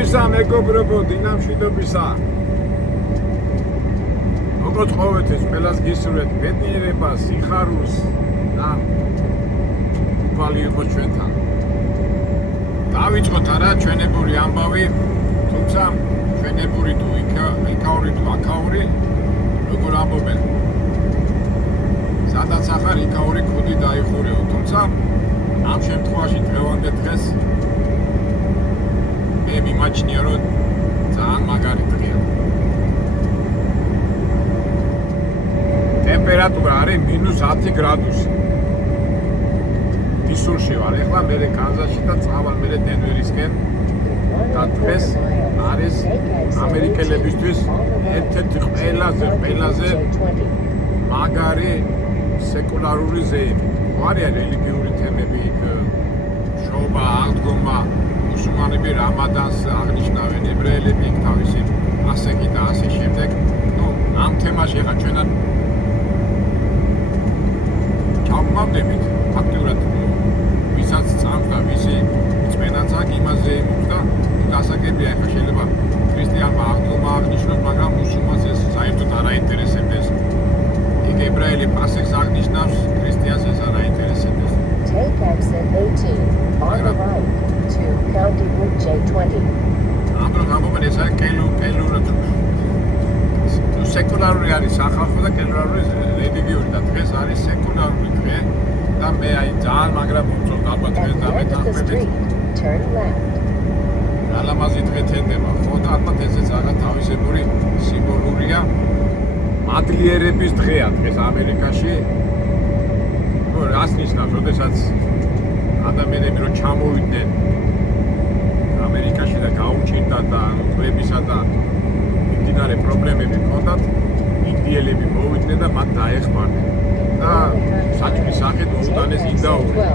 მშვიდობისა მეგობრებო, დინამშვიდობისა. როგორც ყოველთვის ყველას გისურვებთ ბედნიერებას, სიხარულს და უფალი იყოს ჩვენთან. დავიწყოთ არა ჩვენებური ამბავი, თუმცა ჩვენებური თუ იქაური თუ აქაური, როგორ ამბობენ. სადაც ახარ იქაური კუდი დაიხურეო, თუმცა ამ შემთხვევაში დღევანდელ დღეს მე მიმაჩნია რომ ძალიან მაგარი დღეა. ტემპერატურა არის -10 გრადუსი. ისურში ვარ ეხლა მე კანზასში და წავალ მე დენვერისკენ და დღეს არის ამერიკელებისთვის ერთ-ერთი ყველაზე მაგარი სეკულარული ზეიმი. არია რელიგიური თემები, შობა, აღდგომა, მუსულმანები რამადანს აღნიშნავენ, ებრაელები იქ თავისი ასეთი და ასე შემდეგ. ამ თემაში ხა ჩვენად ჩავმოვდებით ფაქტურად ვისაც წამს და ვისი წმენაც აქ იმაზე იმობს და გასაგებია ხა შეიძლება ქრისტიანმა აღდგომა აღნიშნოს, მაგრამ მუსულმანს ეს საერთოდ არ აინტერესებდეს. იქ ებრაელი პასექს აღნიშნავს, ქრისტიანს ეს არ აინტერესებდეს. Take exit 18 on the right to County Route J20. ამ დროს ამბობენ ეს არის სეკულარული არის სახალხო და კელურალური რელიგიური და დღეს არის სეკულარული დღე და მე აი ძალიან მაგრამ მომწონს ალბათ დღეს დამეთანხმებით. Turn left. ალამაზი დღე თენდება ხო და ალბათ ესეც რაღაც თავისებური სიმბოლურია. მადლიერების დღეა დღეს ამერიკაში. რას ნიშნავს, როდესაც ადამიანები რომ ჩამოვიდნენ ამერიკაში და გაუჭირდათ და ყლებისა და მიმდინარე პრობლემები ჰქონდათ, ინდიელები მოვიდნენ და მათ დაეხმარნენ და საჭმის სახით მოუტანეს ინდაური.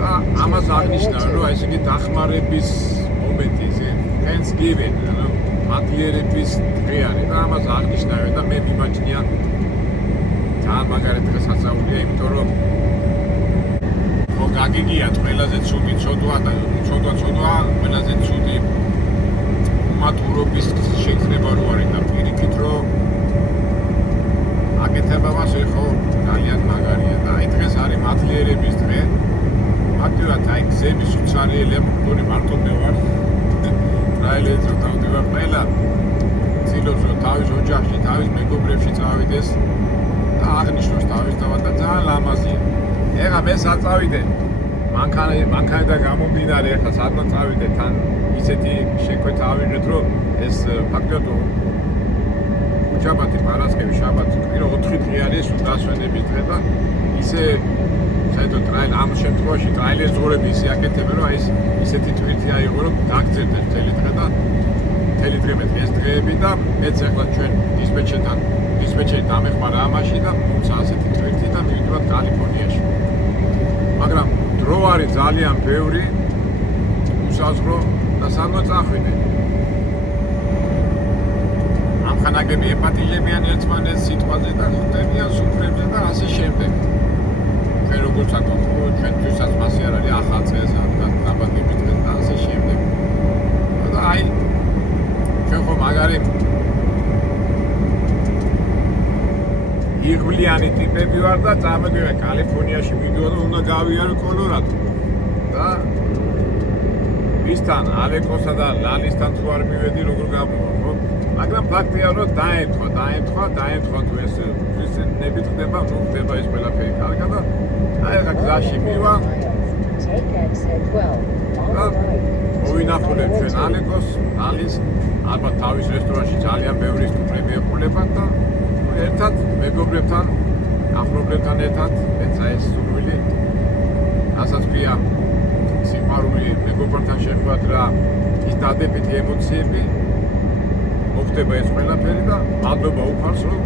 და ამას აღნიშნავენ, რომ ესე იგი დახმარების მომენტი, ესე Thanksgiving, მადლიერების დღე არის და ამას აღნიშნავენ და მე მიმაჩნია ძალიან მაგარი დღე სასწაულია, იმიტომ რომ გაგიგიათ ყველაზე ცუდი ცოდვა და ცოდვა ყველაზე ცუდი მატურობის შეგრძნება რო არის და პირიქით რომ აკეთება მას ხო ძალიან მაგარია და აი დღეს არის მადლიერების დღე. მარტივად აი გზების უცარიელია, მგონი მარტო მე ვარ. რაილეც რომ დავდივარ ყველა ცდილობს რომ თავის ოჯახში, თავის მეგობრებში წავიდეს და აღნიშნოს თავის თავად და ძალიან ლამაზია. ეხლა მე საწავიდე მანქანიდან გამომდინარე ეხლა სადღაც წავიდე თან ისეთი შეკვეთა ავიღეთ რომ ეს ფაქტობრივად უჩაბათი პარასკევი შაბათი პირო 4 დღე არის დასვენების დღე და ისე საერთოდ ამ შემთხვევაში ტრაილერის ზღურები ისე აკეთებენ რომ აი ისეთი თვირთი აიღო რომ დაგძერდეს მთელი დღე და მთელი დღე მე დღეს დღეები და მეც ეხლა ჩვენ დისპეჩერი დამეხმარა ამაში და თუმცა ასეთი თვირთი და მივიდივართ კალიფორნიაში. მაგრამ დრო არის ძალიან ბევრი უსაზღვრო და სადღაც წახვიდე. ამხანაგები ეპატიჟებიან ერთმანეთს სიტყვაზე და ხვდებიან სუფრებზე და ასე შემდეგ. ჩვენ როგორც აქ ჩვენთვისაც მასე არ არის ახალ წელს დაბადების დღე და ასე შემდეგ. და აი ჩვენ ხო მაგარი იღვლიანი ტიპები ვარ და წამოვიდე კალიფორნიაში ვიდეო და უნდა გავიარო კოლორადო და ვისთან ალეკოსა და ლალისთან თუ არ მივედი როგორ გავმოვა ხო? მაგრამ ფაქტია რომ დაემთხვა თუ ეს ნებით ხდება, ნუ ხდება ეს ყველაფერი კარგად და აი ახლა გზაში მივა მოვინახულებ ჩვენ ალეკოს, ლალის ალბათ თავის რესტორანში ძალიან ბევრი სტუმრები ეყოლებათ და ერთად მეგობრებთან, ახლობლებთან ერთად ეცა ეს სურვილი რასაც ქვია სიყვარული მეგობრებთან შეხვედრა, ის დადებითი ემოციები მოხდება ეს ყველაფერი და მადლობა უფალს რომ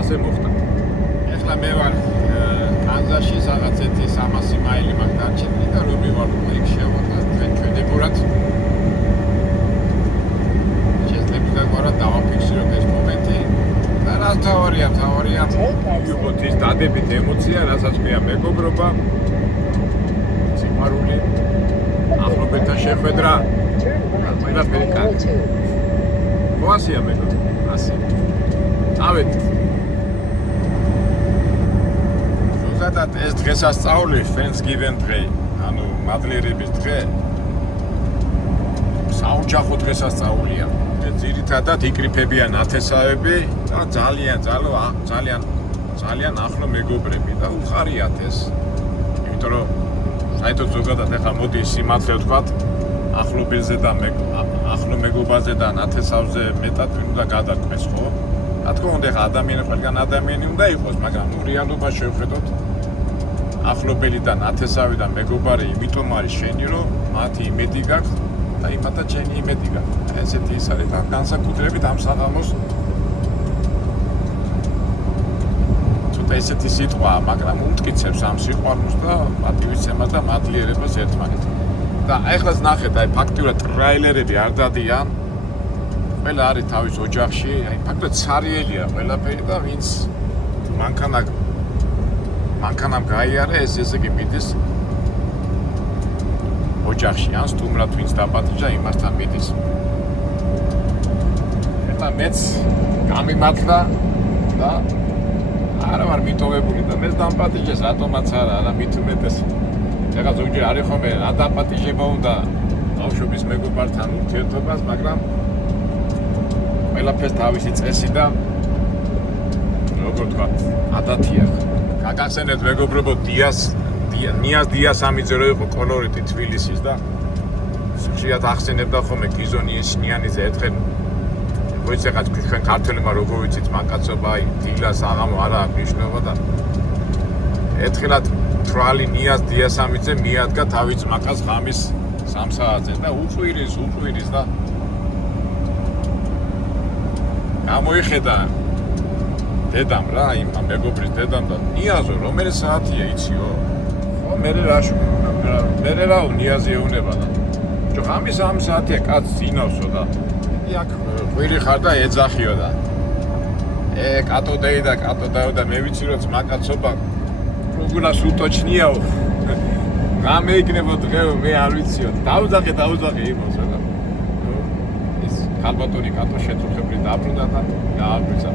ასე მოხდა. ეხლა მე ვარ კანზასში, სადაც 1-300 მაილი მაქვს დარჩენილი და რომ მივარ იქ შევხვდა ჩვენებურად. და დავაფიქსიროთ ეს მომენტი და რა თავარია ვიუღოთ ის დადებითი ემოცია, რასაც ქვია მეგობრობა, სიყვარული, ახლობელთან შეხვედრა Turn right ყველაფერი on კარგი. L2. მოასია მეგობრებო, ასე. წავედით. ზოგადად ეს დღესასწაული Thanksgiving დღე, ანუ მადლიერების დღე საოჯახო დღესასწაულია. ძირითადად იკრიფებიან ნათესავები და ძალიან ახლო მეგობრები და უხარიათ ეს. იმიტომ რომ საერთოდ ზოგადად ახლა მოდი სიმართლე ვთქვათ, ახლო მეგობარზე და ნათესავზე მეტად ვინ უნდა გადაკვეს, ხო? რა თქმა უნდა, ახლა ყველგან ადამიანი უნდა იყოს, მაგრამ რეალობას შევხედოთ. ახლობელი და ნათესავი და მეგობარი იმიტომ არის შენი, რომ მათი იმედი გაქვს და იმათა ჩემი იმედი გაქვს. ესეთი ის არის და განსაკუთრებით ამ საღამოს ცოტა ესეთი სიტყვა, მაგრამ უმტკიცებს ამ სიყვარულს და პატივისცემას და მადლიერებას ერთმანეთს. და ეხლაც ნახეთ, აი ფაქტიურად ტრაილერები არ დადიან. ყველა არის თავის ოჯახში, აი ფაქტობრივად ცარიელია ყველაფერი და ვინც მანქანამ გაიარა ეს ესე იგი მიდის ოჯახში, ან სტუმრად ვინც დაპატიჟა იმასთან მიდის. ეხლა მეც გამიმართლა და არა ვარ მიტოვებული და მეც დამპატიჟეს, რატომაც არა მით უმეტეს. ეხლა ზოგჯერ არის ხოლმე რა დაპატიჟება უნდა ბავშვობის მეგობართან ურთიერთობას, მაგრამ ყველაფერს თავისი წესი და როგორ ვთქვათ, ადათია. გაგახსენეთ მეგობრებო ნიაზ დიასამიძე რო იყო კოლორიტი თბილისის და ხშირად ახსენებდა ხოლმე გიზო ნიშნიანიძე ერთხელ მოიცა ხა ჩვენ ქართველებმა როგორ ვიცით მაკაცობა აი დილას აღამო არა მნიშვნელობა და ერთხელად თვალი ნიაზ დიასამიძე მიადგა თავის მაკას ღამის 3 საათზე და უყვირის და გამოიხედა დედამ რა იმ მეგობრის დედამ და ნიაზო რომელი საათია იციო? ხო მე რა ნიაზი ეუნება და ჯო ღამის 3 საათია კაცს წინავსო და იქ ყვირი ხარ და ეძახიო და კატო და მე ვიცი რომ მაკაცობა როგორა სულტოჩნიაო რამე იქნება დღეო მე არ ვიციო დავძახე იმას რა ის ქალბატონი კატო შეწუხებრი დაბრუნდა და გააგვიცა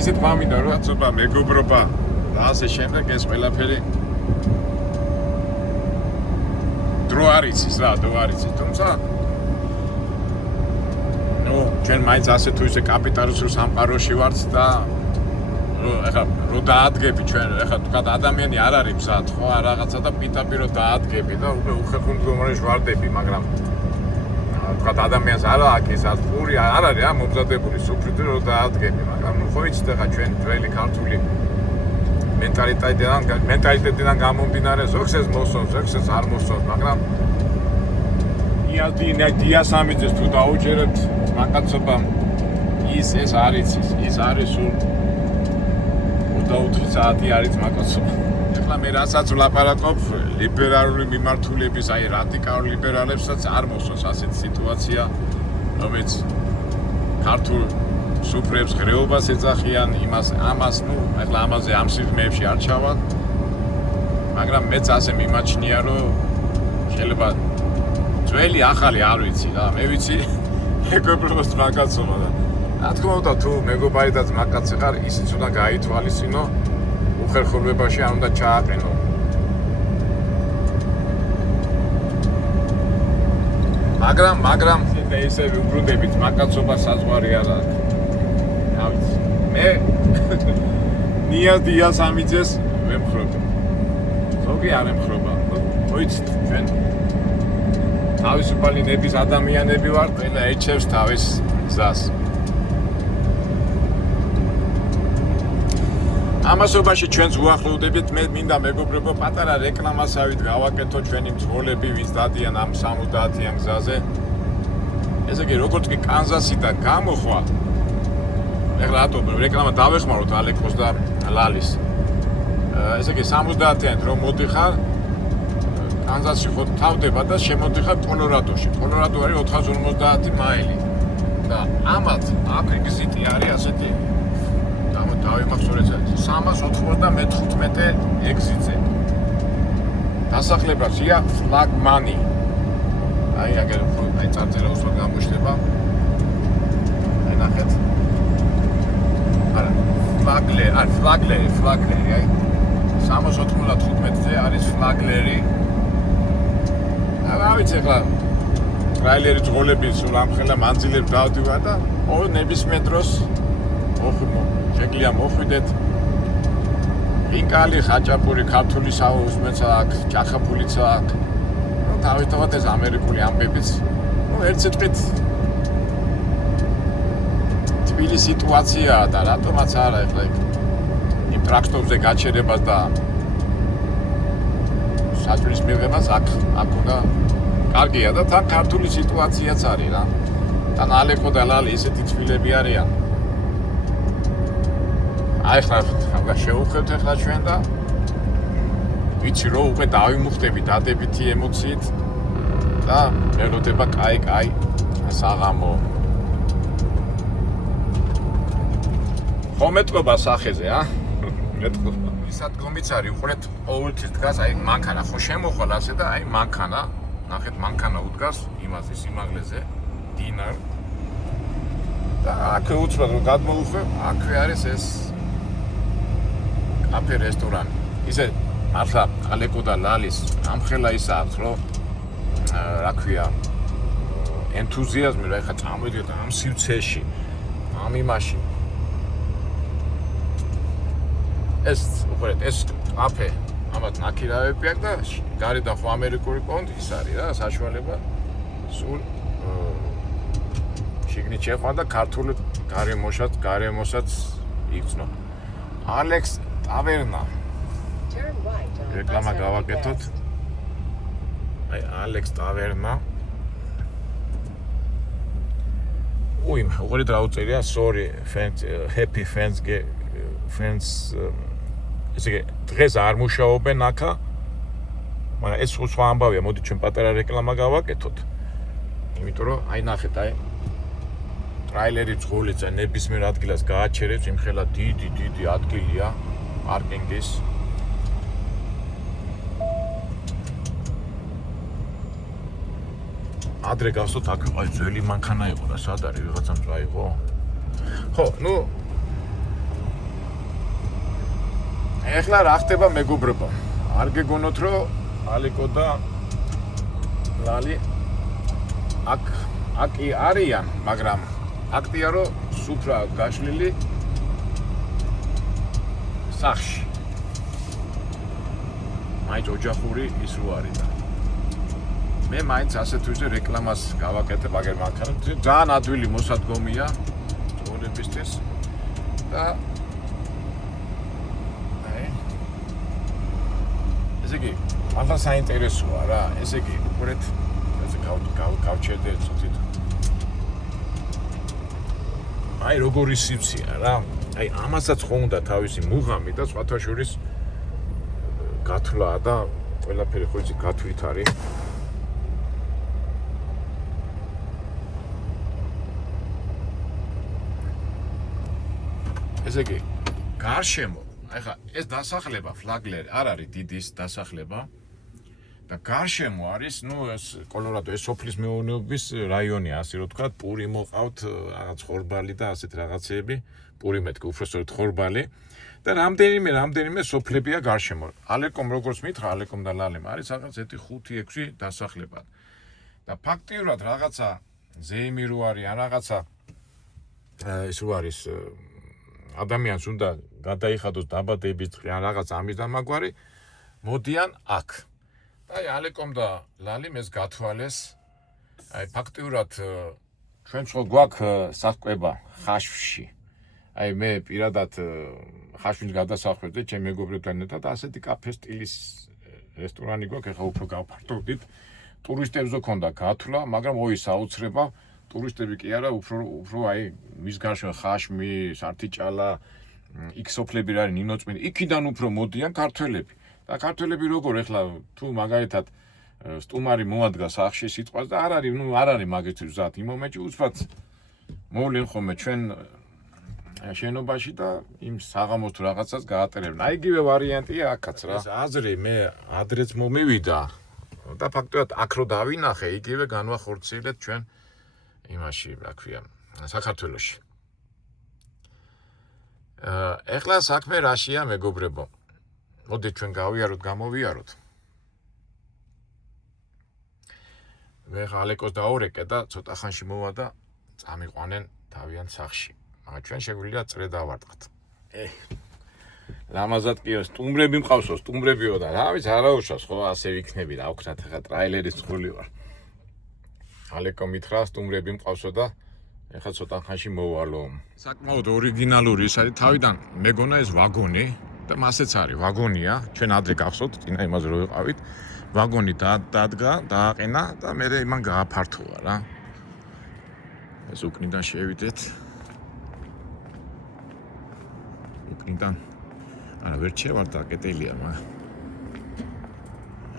ისეთ ფამინდა რომ აცობა მეგობრობა და ასე შემდეგ ეს ყველაფერი დრო არ იცის თუმცა ჩვენ მაინც ასე თუ ისე კაპიტალისტურ სამყაროში ვართ და ეხლა რო დაადგები ჩვენ ეხლა თქვა ადამიანი არ არის მზად ხო რაღაცა და პიტაპირო დაადგები და უკვე უხერხულ მდგომარეობაში ვარდები მაგრამ თქვა ადამიანს არა აქ ეს პური არ არის რა მომზადებული სუფრით რო დაადგები მაგრამ ხო იცით ეხლა ჩვენ ძველი ქართული მენტალიტეტიდან გამომდინარე ზოგს ეს მოსწონს ზოგს ეს არ მოსწონს მაგრამ დიასამიძეს თუ დაუჯერებთ მაკაცობამ ის არის სულ 24 საათი არის მაკაცობა. ეხლა მე რასაც ვლაპარაკობ ლიბერალური მიმართულების, აი რადიკალურ ლიბერალებსაც არ მოსწონს ასეთი სიტუაცია, რომელიც ქართულ სუფრებს ღრეობას ეძახიან, ამას, ეხლა ამაზე ამ სიღრმეებში არ ჩავალ. მაგრამ მეც ასე მიმაჩნია, რომ შეიძლება ძველი ახალი არ ვიცი რა, მე ვიცი მეგობრობას მაკაცობა და რა თქმა უნდა თუ მეგობარი და მაკაცი ხარ, ისიც უნდა გაითვალისწინო უხერხულობაში არ უნდა ჩააყენო. მაგრამ ესე ვუბრუნდებით მაკაცობა საზღვარი არ არის. რა ვიცი. მე ნიაზ დიასამიძეს ვემხრობ. ზოგი არ ემხრობა. მოიცით ჩვენ თავისუფალი ნების ადამიანები ვარ, ყველა ეჩევს თავის გზას. ამასობაში ჩვენს უახლოვდებით მე მინდა მეგობრებო პატარა რეკლამასავით გავაკეთო ჩვენი მძღოლები ვინც დადიან ამ 70-იან გზაზე. ესე იგი როგორც კი კანზასიდან გამოხვალ ეხლა რატომ რეკლამა დავეხმაროთ ალეკოს და ლალის. ესე იგი 70-იან რომ მოდიხარ კანზასში ხო თავდება და შემოდიხარ კოლორადოში. კოლორადო არის 450 მაილი. და ამათ აქ ეგზიტი არის ასეთი დავიმახსოვრეთ 395 ეგზიტზე. დასახლება ზია ფლაგმანი. აი აგერ აი წარწერა უსვარ გამოჩნდება. აი ნახეთ. არა, ფლაგლერი, აი 60-95-ზე არის ფლაგლერი. რა ვიცი ახლა ტრაილერი ძღოლები სულ ამხელა მანძილებს დავდივარ და ნებისმიერ დროს შეგვიძლია მოხვიდეთ ინკალი, ხაჭაპური, ქართული საუზმეც აქვს, ჭახაფულიც აქვს. თავისთავად ეს ამერიკული ამბებიც ერთ სიტყვით თბილი სიტუაციაა და რატომაც არა ახლა იმ ტრაქტორზე გაჩერებას და საჭირის მიღებას აქ უნდა კარგია და თან ქართული სიტუაციაც არის რა. თან ალეკო და ლალი ესეთი თბილები არიან. აი ხლა შევუხებთ ახლა ჩვენ და ვიცი რომ უკვე დავიმუხტები დადებითი ემოციით და მელოდება კაი საღამო. ხომეთყობა სახეზე, მეტყობა. ისადგომიც არის, უყურეთ ყოველთვის დგას აი მანქანა, ხო შემოხვალ ასე და აი მანქანა, ნახეთ მანქანა უდგას იმაზე სიმაღლეზე, დინარ. და აქვე უცბად რომ გადმოვუხვევ, აქვე არის ეს კაფე რესტორანი. ისე მართლა ალეკო და ლალის ამხელა ის აქვს რომ რა ქვია ენთუზიაზმი რა ხა წამოვიდეთ ამ სივრცეში ამ იმაში ეს უყურეთ ეს კაფე ამათ ნაკირავები აქვს და გარედან ხო ამერიკული პონტი ის არის რა საშუალება სულ შიგნით შეხვდა და ქართული გარემოსაც იგრძნო ალექს ტავერნა რეკლამა გავაკეთოთ. აი ალექს ტავერნა. უყურეთ რა უწერია sorry fans happy fans ესე დღეს არ მუშაობენ აქა. მაგრამ ეს სხვა ამბავია, მოდი ჩვენ პატარა რეკლამა გავაკეთოთ. იმიტომ რომ აი ნახეთ აი ტრაილერი ძღოლიც ნებისმიერ ადგილას გააჩერებს იმხელა დიდი ადგილია პარკინგის. ადრე გავსოთ აქ აი ძველი მანქანა იყო და სად არის ვიღაცამ წაიღო? ხო, ეხლა რა ხდება მეგობრებო? არ გეგონოთ რომ ალეკო და ლალი აქ არიან, მაგრამ აქტია რომ სუფრა გაშლილი სახში. მაინც ოჯახური ის რო არის და მე მაინც ასე თუ ისე რეკლამას გავაკეთებ აგერ მანქანა. ძალიან ადვილი მოსადგომია ძღოლებისთვის და ესე იგი, ახლა საინტერესოა რა. ესე იგი, უყურეთ, ესე გავჩერდე ცოტით. აი როგორი სივრცეა რა. აი ამასაც ხო უნდა თავისი მუღამი და სხვათა შორის გათვლა და ყველაფერი ხო იცი გათვლით არის. ესე იგი, გარშემო, ახლა ეს დასახლება ფლაგლერი არ არის დიდი დასახლება და გარშემო არის, ეს კოლორადო, ეს სოფლის მეურნეობის რაიონია, ასე რომ ვთქვათ, პური მოყავთ, რაღაც ხორბალი და ასეთ რაღაცეები, პური მეთქი, უბრალოდ ხორბალი და რამდენიმე სოფლებია გარშემო. ალეკომ როგორც მითხრა, ალეკომ და ლალემ არის რაღაც 5-6 დასახლება. და ფაქტიურად რაღაცა ზეიმი რო არის, ან რაღაცა ის რო არის ადამიანს უნდა გადაიხადოს დაბადების დღე ან რაღაც ამის დამაგვარი მოდიან აქ. და აი ალეკომ და ლალიმ ეს გათვალეს. აი ფაქტიურად ჩვენ ხო გვაქვს საკვება ხაშვში. აი მე პირადად ხაშვის გადასახვევზე ჩემ მეგობრებთან ერთად ასეთი კაფე სტილის რესტორანი გვაქვს, ეხლა უფრო გავფართოვდით. ტურისტებს ზოქონდა გათვლა, მაგრამ საოცრება ტურისტები კი არა, უფრო აი მის გარშემო ხაშმი, სარტიჭალა, იქ სოფლები რა არის ნინოწმინდი, იქიდან უფრო მოდიან ქართველები. და ქართველები როგორ ეხლა თუ მაგალითად სტუმარი მოადგა სახში სიტყვას და არ არის მაგეთი ზათ იმ მომენტში უცბად მოვლენ ხოლმე ჩვენ შენობაში და იმ საღამოს თუ რაღაცას გაატარებენ. აი იგივე ვარიანტია აქაც რა. ეს აზრი მე ადრეც მომივიდა და ფაქტობრივად აქ რო დავინახე, იგივე განვახორციელეთ ჩვენ იმაში, რა ქვია, საქართველოში. ეხლა საქმე რაშია, მეგობრებო? მოდით ჩვენ გავიაროთ, გამოვიაროთ. მე ხალეკოს დაორეკე და ცოტა ხანში მოვა და წამიყვანენ თავიანთ სახლში. მაგრამ ჩვენ შეგვიძლია წრე დავარტყათ. ლამაზად კიო, სტუმრები მყავსო, სტუმრებიო და რა ვიცი, არა უშავს, ხო, ასე ვიქნები, რა ვქნათ, ახლა ტრაილერის წული ვარ. ალეკო მითხრა, სტუმრები მყავსო და ეხლა ცოტა ხანში მოვალო. საკმაოდ ორიგინალური ის არის, თავიდან მეგონა ეს ვაგონი და მასეც არის, ვაგონია, ჩვენ ადრე გახსოვთ, წინა იმაზე რო ვიყავით, ვაგონი დადგა, დააყენა და მე იმან გააფართოვა რა. ეს უკნიდან შევიდეთ. უკნიდან არა, ვერ შევარ და კეტელია, მაგრამ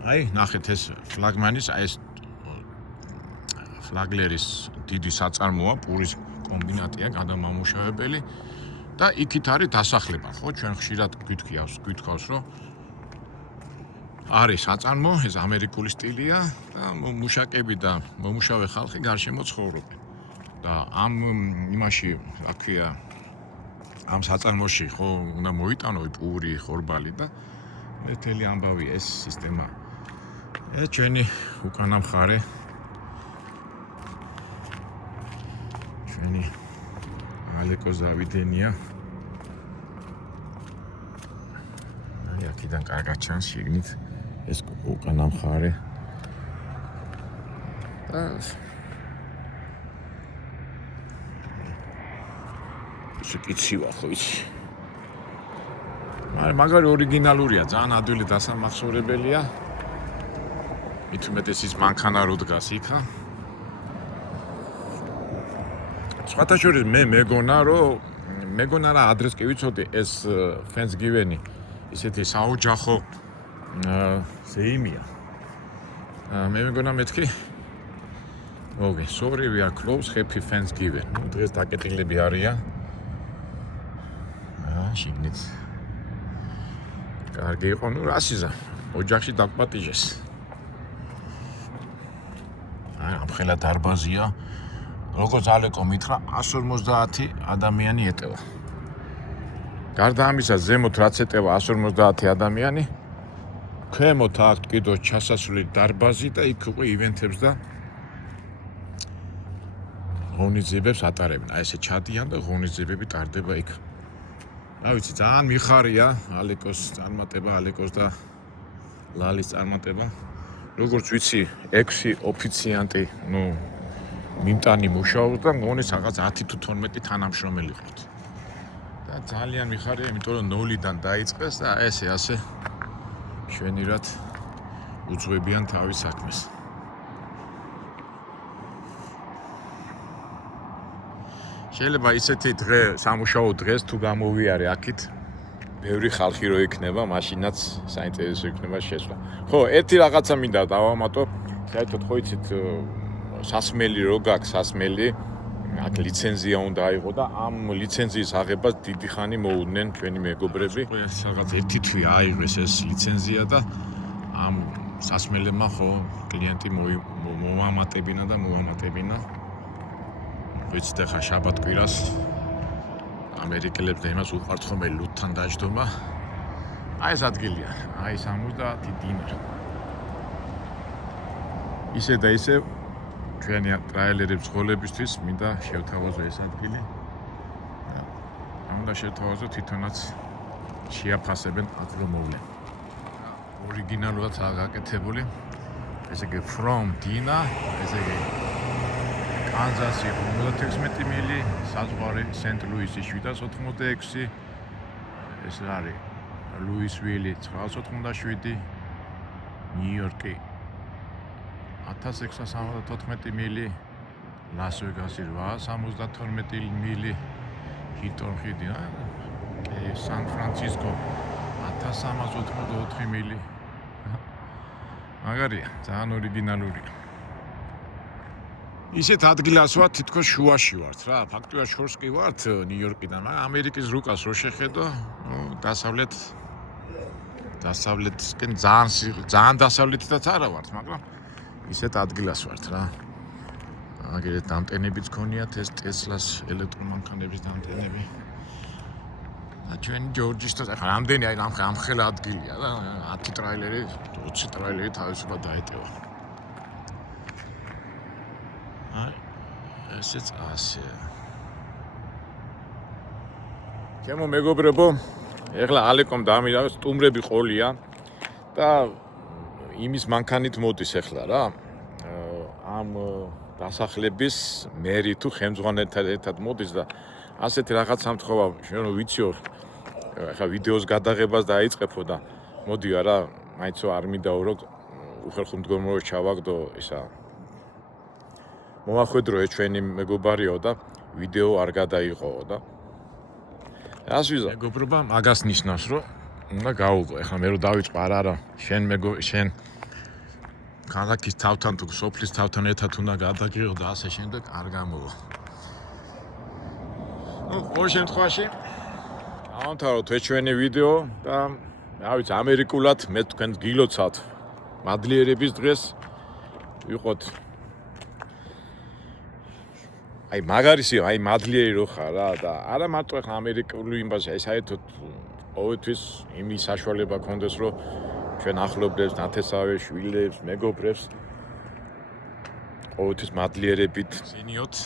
აი, ნახეთ ეს ფლაგმანის, აი ეს ფლაგლერის დიდი საწარმოა, პურის კომბინატია, გადამამუშავებელი და იქით არის დასახლება, ხო? ჩვენ ხშირად გვითხოვს, რომ არის საწარმო, ეს ამერიკული სტილია და მუშაკები და მომუშავე ხალხი გარშემო ცხოვრობენ. და ამ იმაში, რა ქვია, ამ საწარმოში ხო უნდა მოიტანო პური, ხორბალი და მთელი ამბავი ეს სისტემა. ეს ჩვენი უკანა მხარე. ჩვენი ალეკო ზავიდენია. აი აქედან კარგად ჩანს შიგნით ეს უკანა მხარე. და შეკიცივა ხო იცი. მაგარი ორიგინალურია, ძალიან ადვილი დასამახსოვრებელია. მით უმეტეს ის მანქანა რო დგას იქა. სხვათა შორის მე მეგონა რა ადრეს კი ვიცოდი ეს Thanksgiving ისეთი საოჯახო ზეიმია. მე მეგონა მეთქი Okay, sorry, we are close. Happy Thanksgiving. დღეს დაკეტილები არიან. შიგნით. კარგი იყო, ნუ რასიზა. ოჯახში დაგპატიჟეს. ამხელა დარბაზია. როგორც ალეკო მითხრა, 150 ადამიანი ეტევა. გარდა ამისა, ზემოთ რაც ეტევა 150 ადამიანი, ქვემოთ აქვთ კიდევ ჩასასვლელი დარბაზი და იქ უკვე ივენთებს და ღონისძიებებს ატარებენ. აი ესე ჩადიან და ღონისძიებები ტარდება იქ. რა ვიცი, ძალიან მიხარია ალეკოს წარმატება, ალეკოს და ლალის წარმატება. როგორც ვიცი, 6 ოფიციანტი, ნუ მიმტანი მუშაობს და მგონი რაღაც 10 თუ 12 თანამშრომელი ყოფთ. და ძალიან მიხარია, იმიტომ რომ 0-დან დაიწყეს და ესე ასე შვენირად უძღვებიან თავის საქმეს. შეიძლება ისეთი დღე, სამუშაო დღეს თუ გამოვიარე აქით, ბევრი ხალხი რო იქნება, მაშინაც საინტერესო იქნება შესვლა. ხო, ერთი რაღაცა მინდა დავამატო, საერთოდ ხო იცით, სასმელი რო გაქვს, სასმელი, აქ ლიცენზია უნდა აიღო და ამ ლიცენზიის აღებას დიდი ხანი მოუდნენ ჩვენი მეგობრები. რაღაც ერთი თვე აიღეს ეს ლიცენზია და ამ სასმელებმა ხო კლიენტი მოამატებინა და მოამატებინა. ვიცით ახლა შაბათ-კვირას ამერიკელებს და იმას უყვართ ხოლმე ლუთთან დაждდომა. აი ეს ადგილია, აი 70 დინარი. ისე და ისე ჩვენი ტრაილერების ღოლებისთვის მინდა შევთავაზო ეს ადგილი. უნდა შევთავაზო თვითონაც შეაფასებენ აქ რომ მოვლენ. ორიგინალურად გაკეთებული. ესე იგი from Dina, ესე იგი კანზასი 56 მილი, საზღვარი სენტ-ლუისი 786, ეს არის ლუისვილი 987, ნიუ-იორკი 1674 მილი, ლას-ვეგასი 872 მილი, ჰილტონ ხიდი, სან-ფრანცისკო 1384 მილი. მაგარია, ძალიან ორიგინალურია. ისეთ ადგილას ვართ, თითქოს შუაში ვართ რა. ფაქტობრივად შორს კი ვართ ნიუ-იორკიდან, მაგრამ ამერიკის რუკას რო შეხედო, ნუ დასავლეთ დასავლეთისკენ ძალიან დასავლეთითაც არა ვართ, მაგრამ ისეთ ადგილას ვართ რა. აგერეთ დამტენებიც ქონიათ ეს ტესლას ელექტრომანქანების დამტენები. და ჩვენ ჯორჯისთან ახლა რამდენი აი ამ ხელა ადგილია და 10 ტრაილერი, 20 ტრაილერი თავისუფლად დაეტევა. აი ესეც ასე. ჩემო მეგობრებო, ეხლა ალეკომ დამირა სტუმრები ყოლია და იმის მანქანით მოდის ეხლა რა. ამ დასახლების მერი თუ ხელმძღვანელთან ერთად მოდის და ასეთი რაღაც სამთხოვა ჩვენ რომ ვიციო ახლა ვიდეოს გადაღებას დაიწყებო და მოდიო რა მაინცო არ მინდაო რომ უხერხემლო ჩავაგდო ისა მომახვედრო ჩვენი მეგობარიო და ვიდეო არ გადაიღოო და რას ვიზა მეგობრობა მაგას ნიშნავს რომ უნდა გაუღო ახლა მე რომ დავიწყო არა შენ ქალაქის თავთან თუ სოფლის თავთან ერთად უნდა გადაგიღო და ასე შემდეგ არ გამოვა. ყოველ შემთხვევაში ავამთავროთ ჩვენი ვიდეო და რა ვიცი ამერიკულად მე თქვენ გილოცავთ მადლიერების დღეს ვიყოთ აი მაგარისიო აი მადლიერი რო ხარ რა და არა მარტო ახლა ამერიკული იმას აი საერთოდ ყოველთვის იმის საშუალება გქონდეს რომ ჩვენ ახლობლებს, ნათესავე შვილებს, მეგობრებს ყოველთვის მადლიერებით ზენიოთ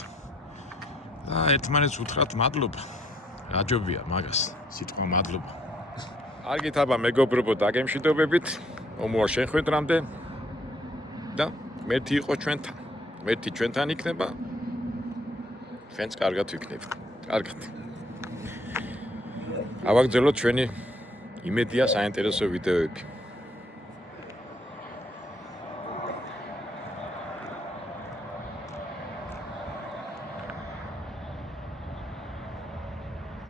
და ერთმანეთს უთხრათ მადლობა. რაჯობია მაგას, სიტყვა მადლობა. კარგით აბა მეგობრებო დაგემშვიდობებით, მომავალ შეხვედრამდე და მერთი იყო ჩვენთან. მერთი ჩვენთან იქნება. ჩვენც კარგად ვიქნებით. კარგად. ავაგრძელოთ ჩვენი იმედია საინტერესო ვიდეოები.